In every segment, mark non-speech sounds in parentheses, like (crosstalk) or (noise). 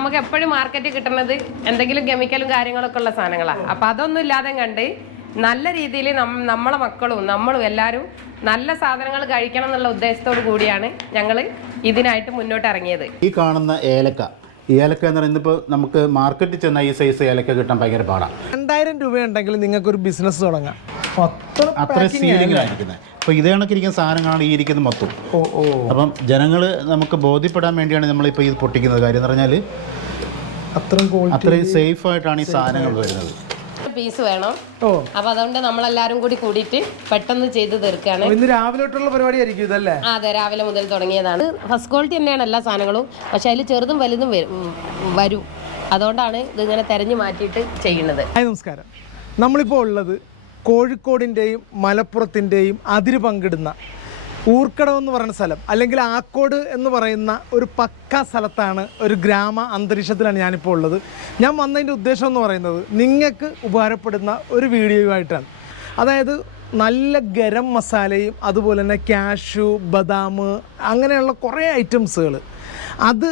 നമുക്ക് എപ്പോഴും മാർക്കറ്റിൽ കിട്ടുന്നത് എന്തെങ്കിലും കെമിക്കലും കാര്യങ്ങളൊക്കെ ഉള്ള സാധനങ്ങളാണ് അപ്പം അതൊന്നും ഇല്ലാതെ കണ്ട് നല്ല രീതിയിൽ നമ്മളെ മക്കളും നമ്മളും എല്ലാവരും നല്ല സാധനങ്ങൾ കഴിക്കണം എന്നുള്ള ഉദ്ദേശത്തോടു കൂടിയാണ് ഞങ്ങൾ ഇതിനായിട്ട് മുന്നോട്ട് ഇറങ്ങിയത്. ഈ കാണുന്ന ഏലക്ക. ഏലക്ക എന്ന് പറയുന്നത് ഇപ്പോൾ നമുക്ക് മാർക്കറ്റിൽ ചെന്ന ഈ സൈസ് ഏലക്ക കിട്ടാൻ ഭയങ്കര പാടാണ് രണ്ടായിരം രൂപയുണ്ടെങ്കിൽ നിങ്ങൾക്ക് ഒരു ബിസിനസ് തുടങ്ങാം. അത്ര അത്ര സീലിങ്ങിലായിരിക്കുന്നത് ഇത് കണക്കിരിക്കുന്ന സാധനങ്ങളാണ് ഈ ഇരിക്കുന്നത് മൊത്തം. ഓ ഓ. അപ്പം ജനങ്ങൾ നമുക്ക് ബോധ്യപ്പെടാൻ വേണ്ടിയാണ് നമ്മളിപ്പോൾ ഇത് പൊട്ടിക്കുന്നത്. കാര്യം എന്ന് പറഞ്ഞാൽ അത്രയും അത്രയും സേഫ് ആയിട്ടാണ് ഈ സാധനങ്ങൾ വരുന്നത്. പീസ് വേണം. ഓ. അപ്പൊ അതുകൊണ്ട് നമ്മളെല്ലാരും കൂടി കൂടിയിട്ട് പെട്ടെന്ന് ചെയ്ത് തീർക്കാണ് ഇന്ന് രാവിലെ പരിപാടിയായിരിക്കും പരിപാടി ആയിരിക്കും ഇതല്ലേ? ആ, അതെ രാവിലെ മുതൽ തുടങ്ങിയതാണ്. ഫസ്റ്റ് ക്വാളിറ്റി തന്നെയാണ് എല്ലാ സാധനങ്ങളും. പക്ഷെ അതിൽ ചെറുതും വലുതും വരും അതുകൊണ്ടാണ് ഇതിങ്ങനെ തെരഞ്ഞു മാറ്റിയിട്ട് ചെയ്യുന്നത്. നമസ്കാരം. നമ്മളിപ്പോൾ ഉള്ളത് കോഴിക്കോടിന്റെയും മലപ്പുറത്തിന്റെയും അതിര് പങ്കിടുന്ന ഊർക്കടം എന്ന് പറയുന്ന സ്ഥലം അല്ലെങ്കിൽ ആക്കോട് എന്ന് പറയുന്ന ഒരു പക്ക സ്ഥലത്താണ് ഒരു ഗ്രാമ അന്തരീക്ഷത്തിലാണ് ഞാനിപ്പോൾ ഉള്ളത്. ഞാൻ വന്നതിന്റെ ഉദ്ദേശം എന്ന് പറയുന്നത് നിങ്ങൾക്ക് ഉപകാരപ്പെടുന്ന ഒരു വീഡിയോയുമായിട്ടാണ്. അതായത് നല്ല ഗരം മസാലയും അതുപോലെ തന്നെ ക്യാഷു ബദാം അങ്ങനെയുള്ള കുറേ ഐറ്റംസുകൾ അത്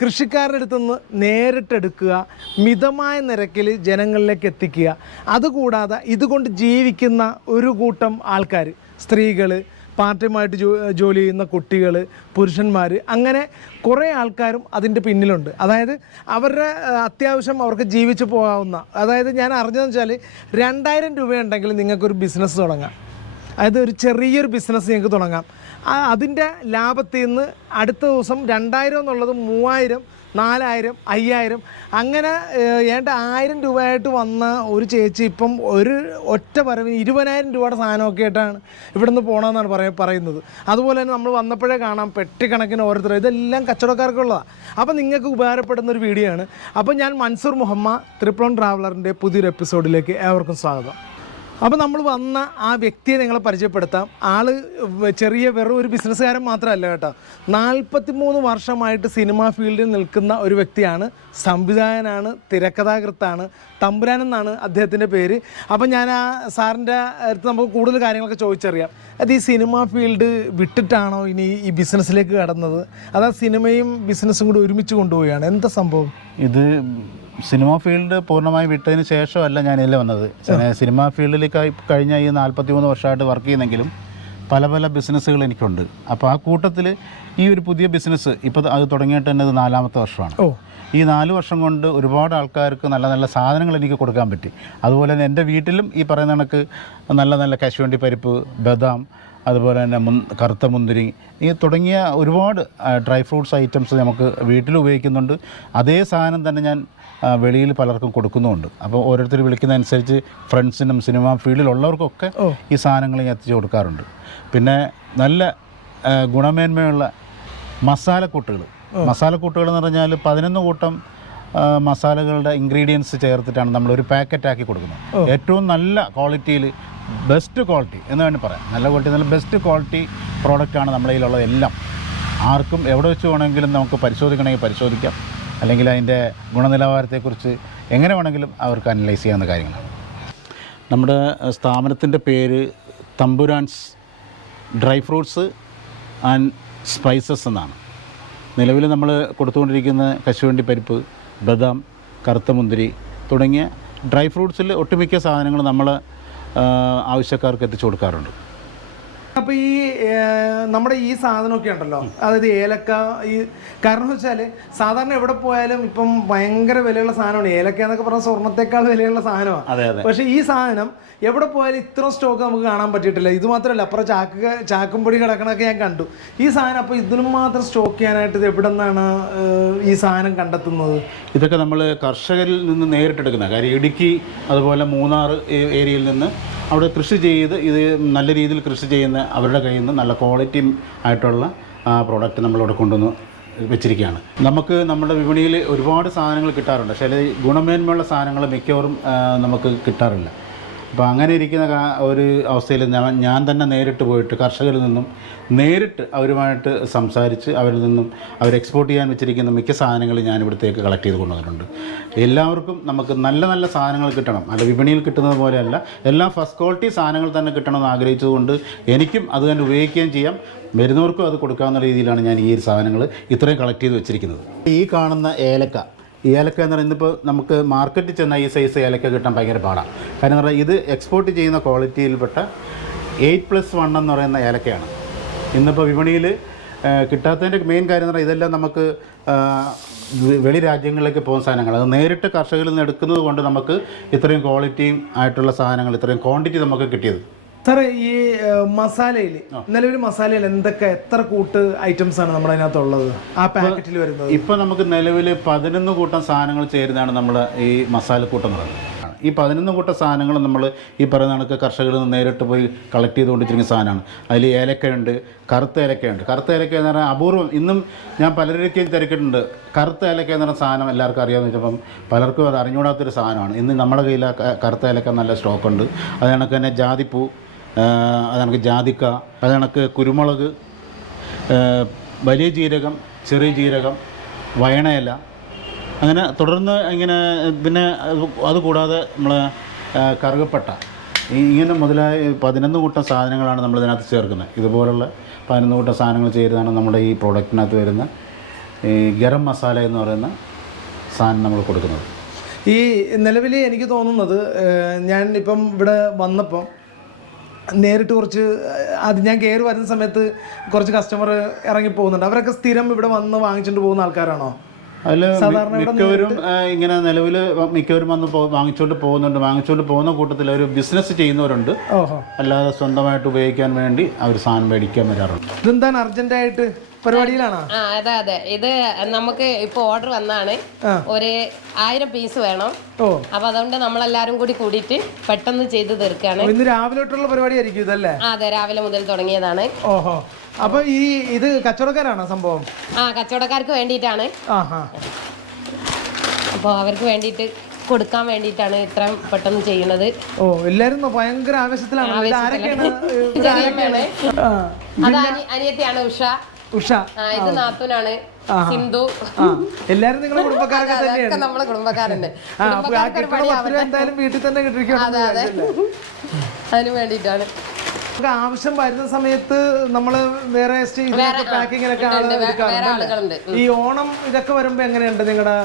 കൃഷിക്കാരുടെ അടുത്ത് നിന്ന് നേരിട്ടെടുക്കുക മിതമായ നിരക്കിൽ ജനങ്ങളിലേക്ക് എത്തിക്കുക. അതുകൂടാതെ ഇതുകൊണ്ട് ജീവിക്കുന്ന ഒരു കൂട്ടം ആൾക്കാർ സ്ത്രീകൾ പാർട്ടിയുമായിട്ട് ജോലി ചെയ്യുന്ന കുട്ടികൾ പുരുഷന്മാർ അങ്ങനെ കുറേ ആൾക്കാരും അതിന്റെ പിന്നിലുണ്ട്. അതായത് അവരുടെ അത്യാവശ്യം അവർക്ക് ജീവിച്ചു പോകാവുന്ന അതായത് ഞാൻ അറിഞ്ഞതെന്ന് വെച്ചാൽ രണ്ടായിരം രൂപയുണ്ടെങ്കിൽ നിങ്ങൾക്കൊരു ബിസിനസ് തുടങ്ങാം. അതായത് ഒരു ചെറിയൊരു ബിസിനസ് നിങ്ങൾക്ക് തുടങ്ങാം. അതിന്റെ ലാഭത്തിൽ നിന്ന് അടുത്ത ദിവസം രണ്ടായിരം എന്നുള്ളത് മൂവായിരം നാലായിരം അയ്യായിരം. അങ്ങനെ ഏണ്ട ആയിരം രൂപയായിട്ട് വന്ന ഒരു ചേച്ചി ഇപ്പം ഒരു ഒറ്റ വരവിന് ഇരുപതിനായിരം രൂപയുടെ സാധനമൊക്കെ ആയിട്ടാണ് ഇവിടുന്ന് പോകണമെന്നാണ് പറയ പറയുന്നത്. അതുപോലെ തന്നെ നമ്മൾ വന്നപ്പോഴേ കാണാം പെട്ടിക്കണക്കിന് ഓരോരുത്തർ. ഇതെല്ലാം കച്ചവടക്കാർക്കുള്ളതാണ് അപ്പോൾ നിങ്ങൾക്ക് ഉപകാരപ്പെടുന്ന ഒരു വീഡിയോ ആണ്. അപ്പോൾ ഞാൻ മൻസൂർ മുഹമ്മദ് ത്രിപ്ലോൺ ട്രാവലറിന്റെ പുതിയൊരു എപ്പിസോഡിലേക്ക് ഏവർക്കും സ്വാഗതം. അപ്പോൾ നമ്മൾ വന്ന ആ വ്യക്തിയെ നിങ്ങളെ പരിചയപ്പെടുത്താം. ആൾ ചെറിയ വെറും ഒരു ബിസിനസ്സുകാരൻ മാത്രമല്ല കേട്ടോ. നാൽപ്പത്തി മൂന്ന് വർഷമായിട്ട് സിനിമാ ഫീൽഡിൽ നിൽക്കുന്ന ഒരു വ്യക്തിയാണ്. സംവിധായകനാണ് തിരക്കഥാകൃത്താണ് തമ്പുരാൻ എന്നാണ് അദ്ദേഹത്തിന്റെ പേര്. അപ്പം ഞാൻ ആ സാറിന്റെ അടുത്ത് നമുക്ക് കൂടുതൽ കാര്യങ്ങളൊക്കെ ചോദിച്ചറിയാം. അത് ഈ സിനിമാ ഫീൽഡ് വിട്ടിട്ടാണോ ഇനി ഈ ബിസിനസ്സിലേക്ക് കടന്നത്? അതാ സിനിമയും ബിസിനസ്സും കൂടി ഒരുമിച്ച് കൊണ്ടുപോവുകയാണ്? എന്താ സംഭവം? ഇത് സിനിമാ ഫീൽഡ് പൂർണമായി വിട്ടതിന് ശേഷമല്ല ഞാൻ ഇതിൽ വന്നത്. സിനിമ ഫീൽഡിലേക്ക് കഴിഞ്ഞ ഈ നാൽപ്പത്തി മൂന്ന് വർഷമായിട്ട് വർക്ക് ചെയ്യുന്നെങ്കിലും പല പല ബിസിനസ്സുകൾ എനിക്കുണ്ട്. അപ്പോൾ ആ കൂട്ടത്തിൽ ഈ ഒരു പുതിയ ബിസിനസ് ഇപ്പോൾ അത് തുടങ്ങിയിട്ട് തന്നെ ഇത് നാലാമത്തെ വർഷമാണ്. ഈ നാല് വർഷം കൊണ്ട് ഒരുപാട് ആൾക്കാർക്ക് നല്ല നല്ല സാധനങ്ങൾ എനിക്ക് കൊടുക്കാൻ പറ്റി. അതുപോലെ തന്നെ എന്റെ വീട്ടിലും ഈ പറയുന്ന കണക്ക് നല്ല നല്ല കശുവണ്ടി പരിപ്പ് ബദാം അതുപോലെ തന്നെ മുൻ കറുത്ത മുന്തിരി ഈ തുടങ്ങിയ ഒരുപാട് ഡ്രൈ ഫ്രൂട്ട്സ് ഐറ്റംസ് നമുക്ക് വീട്ടിൽ ഉപയോഗിക്കുന്നുണ്ട്. അതേ സാധനം തന്നെ ഞാൻ വെളിയിൽ പലർക്കും കൊടുക്കുന്നുമുണ്ട്. അപ്പോൾ ഓരോരുത്തർ വിളിക്കുന്നതനുസരിച്ച് ഫ്രണ്ട്സിനും സിനിമ ഫീൽഡിലുള്ളവർക്കൊക്കെ ഈ സാധനങ്ങൾ ഞാൻ എത്തിച്ചു കൊടുക്കാറുണ്ട്. പിന്നെ നല്ല ഗുണമേന്മയുള്ള മസാലക്കൂട്ടുകൾ. മസാലക്കൂട്ടുകൾ എന്ന് പറഞ്ഞാൽ പതിനൊന്ന് കൂട്ടം മസാലകളുടെ ഇൻഗ്രീഡിയൻസ് ചേർത്തിട്ടാണ് നമ്മൾ ഒരു പാക്കറ്റ് ആക്കി കൊടുക്കുന്നത് ഏറ്റവും നല്ല ക്വാളിറ്റിയിൽ ബെസ്റ്റ് ക്വാളിറ്റി എന്ന് വേണ്ടി പറയാം. നല്ല ക്വാളിറ്റി നല്ല ബെസ്റ്റ് ക്വാളിറ്റി പ്രോഡക്റ്റാണ് നമ്മുടെ കയ്യിലുള്ളത് എല്ലാം. ആർക്കും എവിടെ വെച്ച് വേണമെങ്കിലും നമുക്ക് പരിശോധിക്കണമെങ്കിൽ പരിശോധിക്കാം. അല്ലെങ്കിൽ അതിന്റെ ഗുണനിലവാരത്തെക്കുറിച്ച് എങ്ങനെ വേണമെങ്കിലും അവർക്ക് അനലൈസ് ചെയ്യാവുന്ന കാര്യങ്ങളാണ്. നമ്മുടെ സ്ഥാപനത്തിന്റെ പേര് Thampuran's dry fruits and spices എന്നാണ്. നിലവിൽ നമ്മൾ കൊടുത്തുകൊണ്ടിരിക്കുന്ന കശുവണ്ടി പരിപ്പ് ബദാം കറുത്ത മുന്തിരി തുടങ്ങിയ ഡ്രൈ ഫ്രൂട്ട്സിൽ ഒട്ടുമിക്ക സാധനങ്ങൾ നമ്മൾ ആവശ്യക്കാർക്ക് എത്തിച്ചു കൊടുക്കാറുണ്ട്. അപ്പൊ ഈ നമ്മുടെ ഈ സാധനമൊക്കെ ഉണ്ടല്ലോ. അതായത് ഏലക്ക ഈ കാരണം വെച്ചാൽ സാധാരണ എവിടെ പോയാലും ഇപ്പം ഭയങ്കര വിലയുള്ള സാധനമാണ്. ഏലക്ക എന്നൊക്കെ പറഞ്ഞ സ്വർണത്തെക്കാൾ വിലയുള്ള സാധനമാണ്. അതെ അതെ. പക്ഷെ ഈ സാധനം എവിടെ പോയാലും ഇത്ര സ്റ്റോക്ക് നമുക്ക് കാണാൻ പറ്റിയിട്ടില്ല. ഇത് മാത്രമല്ല അപ്പുറം ചാക്ക് ചാക്കും പൊടി കിടക്കണൊക്കെ ഞാൻ കണ്ടു. ഈ സാധനം അപ്പോൾ ഇതിനും മാത്രം സ്റ്റോക്ക് ചെയ്യാനായിട്ട് ഇത് എവിടെ നിന്നാണ് ഈ സാധനം കണ്ടെത്തുന്നത്? ഇതൊക്കെ നമ്മൾ കർഷകരിൽ നിന്ന് നേരിട്ടെടുക്കുന്ന കാര്യം ഇടുക്കി അതുപോലെ മൂന്നാർ ഏരിയയിൽ നിന്ന് അവിടെ കൃഷി ചെയ്ത് ഇത് നല്ല രീതിയിൽ കൃഷി ചെയ്യുന്ന അവരുടെ കയ്യിൽ നിന്ന് നല്ല ക്വാളിറ്റി ആയിട്ടുള്ള പ്രോഡക്റ്റ് നമ്മളിവിടെ കൊണ്ടുവന്ന് വെച്ചിരിക്കുകയാണ്. നമുക്ക് നമ്മുടെ വിപണിയിൽ ഒരുപാട് സാധനങ്ങൾ കിട്ടാറുണ്ട്. പക്ഷേ ഗുണമേന്മയുള്ള സാധനങ്ങൾ മിക്കവാറും നമുക്ക് കിട്ടാറില്ല. അപ്പോൾ അങ്ങനെ ഇരിക്കുന്ന ഒരു അവസ്ഥയിൽ ഞാൻ ഞാൻ തന്നെ നേരിട്ട് പോയിട്ട് കർഷകരിൽ നിന്നും നേരിട്ട് അവരുമായിട്ട് സംസാരിച്ച് അവരിൽ നിന്നും അവർ എക്സ്പോർട്ട് ചെയ്യാൻ വെച്ചിരിക്കുന്ന മിക്ക സാധനങ്ങളും ഞാൻ ഇവിടത്തേക്ക് കളക്ട് ചെയ്ത് കൊണ്ടുവന്നിട്ടുണ്ട്. എല്ലാവർക്കും നമുക്ക് നല്ല നല്ല സാധനങ്ങൾ കിട്ടണം. അല്ല വിപണിയിൽ കിട്ടുന്നത് പോലെയല്ല എല്ലാം ഫസ്റ്റ് ക്വാളിറ്റി സാധനങ്ങൾ തന്നെ കിട്ടണമെന്ന് ആഗ്രഹിച്ചതുകൊണ്ട് എനിക്കും അത് തന്നെ ഉപയോഗിക്കുകയും ചെയ്യാം. വരുന്നവർക്കും അത് കൊടുക്കാവുന്ന രീതിയിലാണ് ഞാൻ ഈ സാധനങ്ങൾ ഇത്രയും കളക്ട് ചെയ്ത് വെച്ചിരിക്കുന്നത്. ഈ കാണുന്ന ഏലക്ക ഏലക്ക എന്ന് പറയുന്നത് ഇപ്പോൾ നമുക്ക് മാർക്കറ്റിൽ ചെന്ന ഈ സൈസ് ഏലക്ക കിട്ടാൻ ഭയങ്കര പാടാണ് കാരണം എന്ന് പറഞ്ഞാൽ ഇത് എക്സ്പോർട്ട് ചെയ്യുന്ന ക്വാളിറ്റിയിൽപ്പെട്ട എയ്റ്റ് പ്ലസ് വൺ എന്ന് പറയുന്ന ഏലക്കയാണ്. ഇന്നിപ്പോൾ വിപണിയിൽ കിട്ടാത്തതിന്റെ മെയിൻ കാര്യം എന്ന് പറഞ്ഞാൽ ഇതെല്ലാം നമുക്ക് വെളി രാജ്യങ്ങളിലേക്ക് പോകുന്ന സാധനങ്ങൾ അത് നേരിട്ട് കർഷകരിൽ നിന്ന് എടുക്കുന്നത് കൊണ്ട് നമുക്ക് ഇത്രയും ക്വാളിറ്റിയും ആയിട്ടുള്ള സാധനങ്ങൾ ഇത്രയും ക്വാണ്ടിറ്റി നമുക്ക് കിട്ടിയത്. സാറേ ഈ മസാലയിൽ നിലവിൽ മസാലയിൽ എന്തൊക്കെ എത്ര കൂട്ട് ഐറ്റംസ് ആണ് നമ്മുടെ അതിനകത്തുള്ളത്? ആ പാക്കറ്റിൽ വരുന്നത്. ഇപ്പൊ നമുക്ക് നിലവിൽ പതിനൊന്ന് കൂട്ടം സാധനങ്ങൾ ചേരുന്നതാണ് നമ്മുടെ ഈ മസാലക്കൂട്ടം എന്ന് പറയുന്നത്. ഈ പതിനൊന്ന് കൂട്ടം സാധനങ്ങൾ നമ്മൾ ഈ പറയുന്ന കണക്ക് കർഷകരിൽ നിന്ന് നേരിട്ട് പോയി കളക്ട് ചെയ്തുകൊണ്ടിരിക്കുന്ന സാധനമാണ്. അതിൽ ഏലക്കയുണ്ട് കറുത്ത ഏലക്കയുണ്ട്. കറുത്ത ഏലക്ക എന്ന് പറഞ്ഞാൽ അപൂർവം ഇന്നും ഞാൻ പലരൊക്കെയും തിരക്കിട്ടുണ്ട് കറുത്ത ഏലക്ക എന്ന് പറഞ്ഞ സാധനം എല്ലാവർക്കും അറിയാമെന്ന് വെച്ചപ്പം പലർക്കും അത് അറിഞ്ഞുകൂടാത്തൊരു സാധനമാണ്. ഇന്ന് നമ്മുടെ കയ്യിൽ കറുത്ത ഏലക്ക നല്ല സ്റ്റോക്കുണ്ട് അത് കണക്ക് തന്നെ ജാതിപ്പൂ അത് കണക്ക് ജാതിക്ക അത് കണക്ക് കുരുമുളക് വലിയ ജീരകം ചെറിയ ജീരകം വയണയില. അങ്ങനെ തുടർന്ന് ഇങ്ങനെ പിന്നെ അതുകൂടാതെ നമ്മൾ കറുകപ്പട്ട. ഇങ്ങനെ മുതലായ പതിനൊന്ന് കൂട്ടം സാധനങ്ങളാണ് നമ്മൾ ഇതിനകത്ത് ചേർക്കുന്നത്. ഇതുപോലുള്ള പതിനൊന്ന് കൂട്ടം സാധനങ്ങൾ ചേരുന്നതാണ് നമ്മുടെ ഈ പ്രോഡക്റ്റിനകത്ത് വരുന്ന ഈ ഗരം മസാല എന്ന് പറയുന്ന സാധനം നമ്മൾ കൊടുക്കുന്നത്. ഈ നിലവിൽ എനിക്ക് തോന്നുന്നത് ഞാൻ ഇപ്പം ഇവിടെ വന്നപ്പം നേരിട്ട് കുറച്ച് അത് ഞാൻ കയറി വരുന്ന സമയത്ത് കുറച്ച് കസ്റ്റമർ ഇറങ്ങി പോകുന്നുണ്ട് അവരൊക്കെ സ്ഥിരം ഇവിടെ വന്ന് വാങ്ങിച്ചിട്ട് പോകുന്ന ആൾക്കാരാണോ? അതിൽ മിക്കവരും ഇങ്ങനെ നിലവിൽ മിക്കവരും വന്ന് വാങ്ങിച്ചുകൊണ്ട് പോകുന്നുണ്ട്. വാങ്ങിച്ചുകൊണ്ട് പോകുന്ന കൂട്ടത്തിൽ അവർ ബിസിനസ് ചെയ്യുന്നവരുണ്ട്. അല്ലാതെ സ്വന്തമായിട്ട് ഉപയോഗിക്കാൻ വേണ്ടി അവർ സാധനം മേടിക്കാൻ വരാറുണ്ട്. ഇതെന്താണ് അർജന്റായിട്ട് പരിപാടിയിലാണോ? ആ അതെ അതെ. ഇത് നമുക്ക് ഇപ്പൊ ഓർഡർ വന്നാണ്. ഒരു ആയിരം പീസ് വേണം. അപ്പൊ അതുകൊണ്ട് നമ്മളെല്ലാരും കൂടി കൂടിയിട്ട് പെട്ടെന്ന് ചെയ്ത് തീർക്കാണ്. ഇന്ന് രാവിലെ തൊട്ടുള്ള പരിപാടിയായിരിക്കും ഇതല്ലേ? അതെ രാവിലെ മുതൽ തുടങ്ങിയതാണ്. ഓഹോ. അപ്പൊ ഈ ഇത് കച്ചവടക്കാരാണോ സംഭവം? ആ കച്ചവടക്കാർക്ക് വേണ്ടിയിട്ടാണ്. അപ്പോൾ അവർക്ക് വേണ്ടിയിട്ട് കൊടുക്കാൻ വേണ്ടിയിട്ടാണ് ഇത്രയും പെട്ടെന്ന് ചെയ്യുന്നത്. ഓ എല്ലാരും ഭയങ്കര ആവേശത്തിലാണ്. (laughs) അത് അനിയത്തിയാണ് ഉഷ. ഉഷ. ഇത് നാത്തൂനാണ്. സിന്ധു. എല്ലാരും നിങ്ങളുടെ കുടുംബക്കാരൊക്കെ തന്നെയാണ്. നമ്മളെ രൂപ എന്തായാലും വീട്ടിൽ തന്നെ കിട്ടിയിരിക്കണം അതെ അതെ. അതിന് വേണ്ടിയിട്ടാണ്. ആവശ്യം വരുന്ന സമയത്ത് നമ്മൾ വേറെ പാക്കിങ്ങിനൊക്കെ ആളുകളുണ്ട്. ഈ ഓണം ഇതൊക്കെ വരുമ്പോ എങ്ങനെയുണ്ട് നിങ്ങളുടെ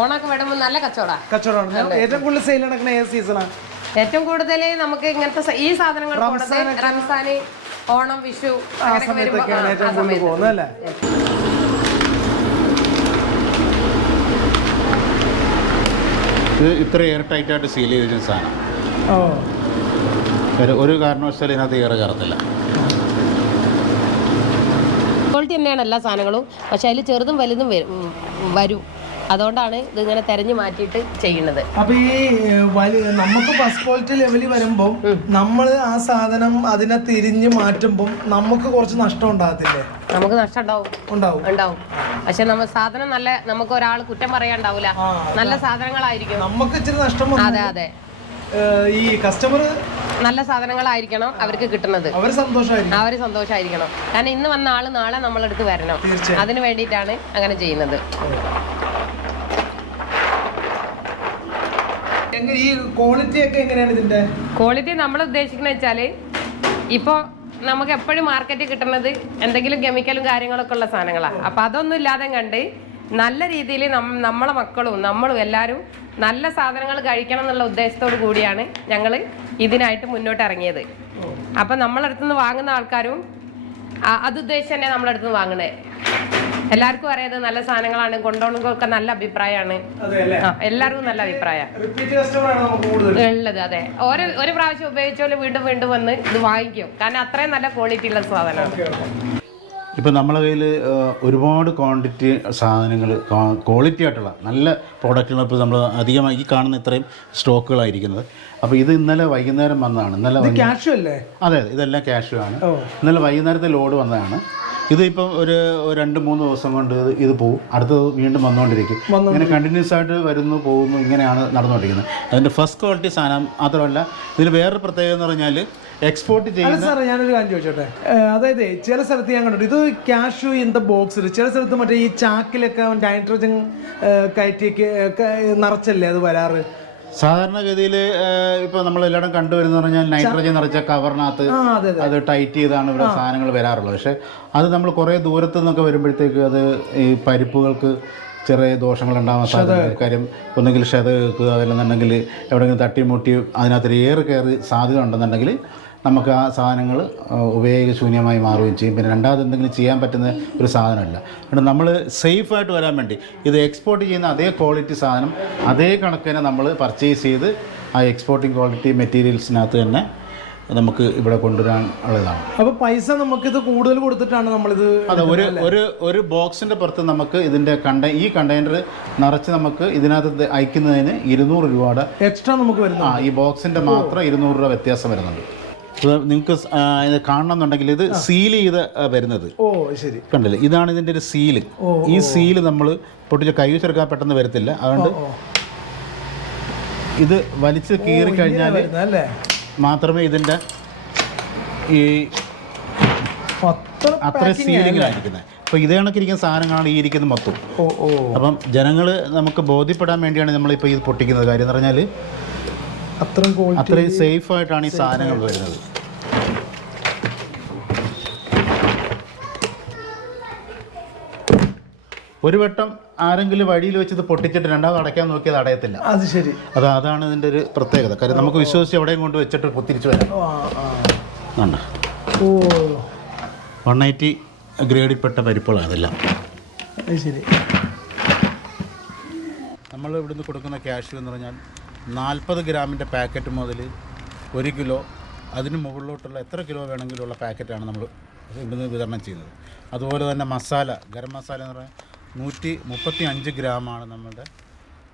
ഓണൊക്കെ വിടുമ്പോൾ നല്ല കച്ചവടാ. കച്ചവടമാണ്. ഏറ്റവും കൂടുതൽ സെയിൽ നടക്കുന്ന ഏത് സീസണാണ് ഏറ്റവും കൂടുതൽ നമുക്ക് ഇങ്ങനത്തെ ഈ സാധനങ്ങൾ റംസാന് ഓണം വിഷു ആ അങ്ങനെയൊക്കെ വരുമ്പോ സമയത്തൊക്കെയാണ് ആ, ആ ഏറ്റവും കൂടുതൽ പോകുന്നത് അല്ലേ? ഇത് ഇത്ര എയർ ടൈറ്റ് ആയിട്ട് സീൽ ചെയ്ത് വെച്ച സാധനം. ഓ. ഒരു ഒരു കാരണവശാലും ഇതിനകത്ത് എയർ കയറത്തില്ല. ക്വാളിറ്റി തന്നെയാണ് എല്ലാ സാധനങ്ങളും. പക്ഷെ അതിൽ ചെറുതും വലുതും വരും ഉം, വരും. അതുകൊണ്ടാണ് ഇതിങ്ങനെ തെരഞ്ഞു മാറ്റിയിട്ട് ചെയ്യുന്നത്. അപ്പൊ ഈ നമുക്ക് ഫസ്റ്റ് ക്വാളിറ്റി ലെവലിൽ വരുമ്പോൾ നമ്മൾ ആ സാധനം അതിനെ തിരിഞ്ഞു മാറ്റുമ്പോൾ നമുക്ക് കുറച്ച് നഷ്ടം ഉണ്ടാകത്തില്ലേ? നമുക്ക് നഷ്ടം ഉണ്ടാവും. ഉണ്ടാവും. ഉണ്ടാവും. പക്ഷെ നമ്മൾ സാധനം നല്ല നമുക്ക് ഒരാൾ കുറ്റം പറയാണ്ടാവൂല നല്ല സാധനങ്ങളായിരിക്കും. നമുക്ക് ഇച്ചിരി നഷ്ടം അതെ അതെ. ഈ കസ്റ്റമർ നല്ല സാധനങ്ങളായിരിക്കണം അവർക്ക് കിട്ടുന്നത്. അവർ സന്തോഷമായിരിക്കും. അവർ സന്തോഷമായിരിക്കണം. കാരണം ഇന്ന് വന്ന ആൾ നാളെ നമ്മളെടുത്ത് വരണം. അതിന് വേണ്ടിയിട്ടാണ് അങ്ങനെ ചെയ്യുന്നത് എങ്ങനെ ഈ ക്വാളിറ്റി ഒക്കെ ഇതിന്റെ? ക്വാളിറ്റി നമ്മൾ ഉദ്ദേശിക്കുന്ന വെച്ചാൽ ഇപ്പോ നമുക്ക് എപ്പോഴും മാർക്കറ്റിൽ കിട്ടുന്നത് എന്തെങ്കിലും കെമിക്കലും കാര്യങ്ങളൊക്കെ ഉള്ള സാധനങ്ങളാണ് അപ്പൊ അതൊന്നും ഇല്ലാതെ കണ്ട് നല്ല രീതിയിൽ നമ്മളെ മക്കളും നമ്മളും എല്ലാവരും നല്ല സാധനങ്ങൾ കഴിക്കണം എന്നുള്ള ഉദ്ദേശത്തോടു കൂടിയാണ് ഞങ്ങൾ ഇതിനായിട്ട് മുന്നോട്ട് ഇറങ്ങിയത്. അപ്പം നമ്മളടുത്തുനിന്ന് വാങ്ങുന്ന ആൾക്കാരും അത് ഉദ്ദേശിച്ച് തന്നെ നമ്മളടുത്തുനിന്ന് വാങ്ങണേ എല്ലാവർക്കും അറിയാതെ നല്ല സാധനങ്ങളാണ്. കൊണ്ടോണൊക്കെ നല്ല അഭിപ്രായമാണ്. അതെ അല്ലേ? ആ എല്ലാവർക്കും നല്ല അഭിപ്രായമാണ് റിപ്പീറ്റ് കസ്റ്റമർ ആണ് നമുക്ക് കൂടുതൽ. ഉള്ളത് അതെ. ഒരു ഒരു പ്രാവശ്യം ഉപയോഗിച്ചോൽ വീണ്ടും വീണ്ടും വന്ന് ഇത് വാങ്ങിക്കും. കാരണം അത്രയും നല്ല ക്വാളിറ്റി ഉള്ള സാധനമാണ്. ഇപ്പം നമ്മളെ കയ്യിൽ ഒരുപാട് ക്വാണ്ടിറ്റി സാധനങ്ങൾ ക്വാളിറ്റി ആയിട്ടുള്ള നല്ല പ്രോഡക്റ്റുകൾ ഇപ്പോൾ നമ്മൾ അധികമായി ഈ കാണുന്ന ഇത്രയും സ്റ്റോക്കുകളായിരിക്കുന്നത് അപ്പോൾ ഇത് ഇന്നലെ വൈകുന്നേരം വന്നതാണ്. ഇന്നലെ വൈകു- ക്യാഷ് അല്ലേ? അതെ അതെ. ഇതെല്ലാം ക്യാഷ് ആണ്. ഇന്നലെ വൈകുന്നേരത്തെ ലോഡ് വന്നതാണ്. ഇതിപ്പം ഒരു രണ്ട് മൂന്ന് ദിവസം കൊണ്ട് ഇത് പോകും പോവും. അടുത്തത് വീണ്ടും വന്നുകൊണ്ടിരിക്കും ഇങ്ങനെ കണ്ടിന്യൂസ് ആയിട്ട് വരുന്നു പോകുന്നു ഇങ്ങനെയാണ് നടന്നുകൊണ്ടിരിക്കുന്നത് അതിന്റെ ഫസ്റ്റ് ക്വാളിറ്റി സാധനം മാത്രമല്ല ഇതിന് വേറൊരു പ്രത്യേകത എന്ന് പറഞ്ഞാൽ എക്സ്പോർട്ട് ചെയ്യുന്നത് ചെയ്യുന്ന സാറേ ഞാനൊരു കാര്യം ചോദിച്ചോട്ടെ? അതായത് ചില സ്ഥലത്ത് ഞാൻ കണ്ടു ഇത് ക്യാഷ് ഇൻ ദ ബോക്സിൽ ചില സ്ഥലത്ത് മറ്റേ ഈ ചാക്കിലൊക്കെ നൈട്രജൻ കയറ്റിയൊക്കെ നിറച്ചല്ലേ അത് വരാറ്? സാധാരണഗതിയിൽ ഇപ്പൊ നമ്മൾ എല്ലായിടം കണ്ടുവരുന്ന പറഞ്ഞാൽ നൈട്രജൻ നിറച്ച കവറിനകത്ത് അതെ ടൈറ്റ് ചെയ്താണ് ഇവിടെ സാധനങ്ങൾ വരാറുള്ളത്. പക്ഷെ അത് നമ്മൾ കുറേ ദൂരത്തു നിന്നൊക്കെ വരുമ്പോഴത്തേക്ക് അത് ഈ പരിപ്പുകൾക്ക് ചെറിയ ദോഷങ്ങൾ ഉണ്ടാവാൻ സാധ്യത കാര്യം ഒന്നെങ്കിൽ ക്ഷത കേൾക്കുക അതല്ലെന്നുണ്ടെങ്കിൽ എവിടെയെങ്കിലും തട്ടിമുട്ടി അതിനകത്ത് ഏറ് കയറി സാധ്യത ഉണ്ടെന്നുണ്ടെങ്കിൽ നമുക്ക് ആ സാധനങ്ങൾ ഉപയോഗശൂന്യമായി മാറുകയും ചെയ്യും. പിന്നെ രണ്ടാമത് എന്തെങ്കിലും ചെയ്യാൻ പറ്റുന്ന ഒരു സാധനമല്ല. അതുകൊണ്ട് നമ്മൾ സേഫായിട്ട് വരാൻ വേണ്ടി ഇത് എക്സ്പോർട്ട് ചെയ്യുന്ന അതേ ക്വാളിറ്റി സാധനം അതേ കണക്കിന് നമ്മൾ പർച്ചേസ് ചെയ്ത് ആ എക്സ്പോർട്ടിങ് ക്വാളിറ്റി മെറ്റീരിയൽസിനകത്ത് തന്നെ നമുക്ക് ഇവിടെ കൊണ്ടുവരാൻ ഉള്ളതാണ്. അപ്പോൾ പൈസ നമുക്കിത് കൂടുതൽ കൊടുത്തിട്ടാണ് നമ്മളിത് അതെ ഒരു ഒരു ഒരു ബോക്സിന്റെ പുറത്ത് നമുക്ക് ഇതിന്റെ കണ്ട ഈ കണ്ടെയ്നർ നിറച്ച് നമുക്ക് ഇതിനകത്ത് ഇത് അയക്കുന്നതിന് ഇരുന്നൂറ് രൂപയുടെ എക്സ്ട്രാ നമുക്ക് വരുന്നു ആ ഈ ബോക്സിന്റെ മാത്രം ഇരുന്നൂറ് രൂപ വ്യത്യാസം വരുന്നുണ്ട്. നിങ്ങൾക്ക് കാണണം എന്നുണ്ടെങ്കിൽ ഇത് കാണണമെന്നുണ്ടെങ്കിൽ ഇത് സീൽ ചെയ്ത് വരുന്നത്. ഓ ശരി. കണ്ടില്ലേ? ഇതാണ് ഇതിന്റെ ഒരു സീൽ ഈ സീൽ നമ്മൾ പൊട്ടിച്ച് കൈ ചെറുക്കാൻ പെട്ടെന്ന് വരത്തില്ല. അതുകൊണ്ട് ഇത് വലിച്ച് കീറി കഴിഞ്ഞാൽ മാത്രമേ ഇതിന്റെ ഈ അത്ര സീലിങ്ങിലായിരിക്കുന്നത് അപ്പോൾ ഇതേ കണക്കിരിക്കുന്ന സാധനങ്ങളാണ് ഈ ഇരിക്കുന്നത് മൊത്തം. അപ്പം ജനങ്ങൾ നമുക്ക് ബോധ്യപ്പെടാൻ വേണ്ടിയാണ് നമ്മളിപ്പോൾ ഇത് പൊട്ടിക്കുന്നത്. കാര്യം എന്ന് പറഞ്ഞാൽ അത്രയും അത്രയും സേഫ് ആയിട്ടാണ് ഈ സാധനങ്ങൾ വരുന്നത്. ഒരു വട്ടം ആരെങ്കിലും വഴിയിൽ വെച്ച് ഇത് പൊട്ടിച്ചിട്ട് രണ്ടാമത് അടയ്ക്കാൻ നോക്കിയത് അടയത്തില്ല. അത് ശരി. അത് അതാണ് ഇതിന്റെ ഒരു പ്രത്യേകത. കാര്യം നമുക്ക് വിശ്വസിച്ച് എവിടെയും കൊണ്ട് വെച്ചിട്ട് തിരിച്ചു വരാം. ഓ. വൺ എയ്റ്റി ഗ്രേഡിൽപ്പെട്ട പരിപ്പുകളാണ് അതെല്ലാം. അത് ശരി. നമ്മൾ ഇവിടുന്ന് കൊടുക്കുന്ന ക്യാഷ് എന്ന് പറഞ്ഞാൽ നാൽപ്പത് ഗ്രാമിന്റെ പാക്കറ്റ് മുതൽ ഒരു കിലോ അതിന് മുകളിലോട്ടുള്ള എത്ര കിലോ വേണമെങ്കിലുള്ള പാക്കറ്റാണ് നമ്മൾ ഇവിടുന്ന് വിതരണം ചെയ്യുന്നത്. അതുപോലെ തന്നെ മസാല ഗരം മസാല എന്ന് പറഞ്ഞാൽ നൂറ്റി മുപ്പത്തി അഞ്ച് ഗ്രാമാണ് നമ്മുടെ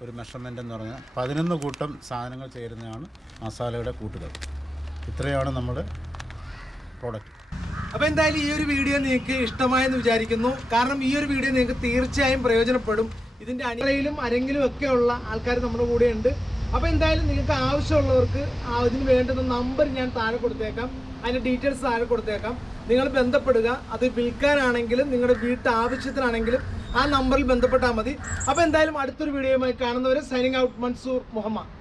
ഒരു മെഷർമെന്റ് എന്ന് പറഞ്ഞാൽ. പതിനൊന്ന് കൂട്ടം സാധനങ്ങൾ ചേരുന്നതാണ് മസാലയുടെ കൂട്ടുകൾ. ഇത്രയാണ് നമ്മുടെ പ്രോഡക്റ്റ് അപ്പോൾ എന്തായാലും ഈ ഒരു വീഡിയോ നിങ്ങൾക്ക് ഇഷ്ടമായെന്ന് വിചാരിക്കുന്നു. കാരണം ഈ ഒരു വീഡിയോ നിങ്ങൾക്ക് തീർച്ചയായും പ്രയോജനപ്പെടും. ഇതിന്റെ അണിയിലും അരങ്ങിലും ഒക്കെ ഉള്ള ആൾക്കാർ നമ്മുടെ കൂടെ ഉണ്ട് അപ്പൊ എന്തായാലും നിങ്ങൾക്ക് ആവശ്യമുള്ളവർക്ക് അതിന് വേണ്ടുന്ന നമ്പർ ഞാൻ താഴെ കൊടുത്തേക്കാം. അതിന്റെ ഡീറ്റെയിൽസ് താഴെ കൊടുത്തേക്കാം. നിങ്ങൾ ബന്ധപ്പെടുക. അത് വിൽക്കാനാണെങ്കിലും നിങ്ങളുടെ വീട്ട് ആവശ്യത്തിനാണെങ്കിലും ആ നമ്പറിൽ ബന്ധപ്പെട്ടാൽ മതി. അപ്പോൾ എന്തായാലും അടുത്തൊരു വീഡിയോയുമായി കാണുന്നവരെ സൈനിങ് ഔട്ട് മൻസൂർ മുഹമ്മദ്.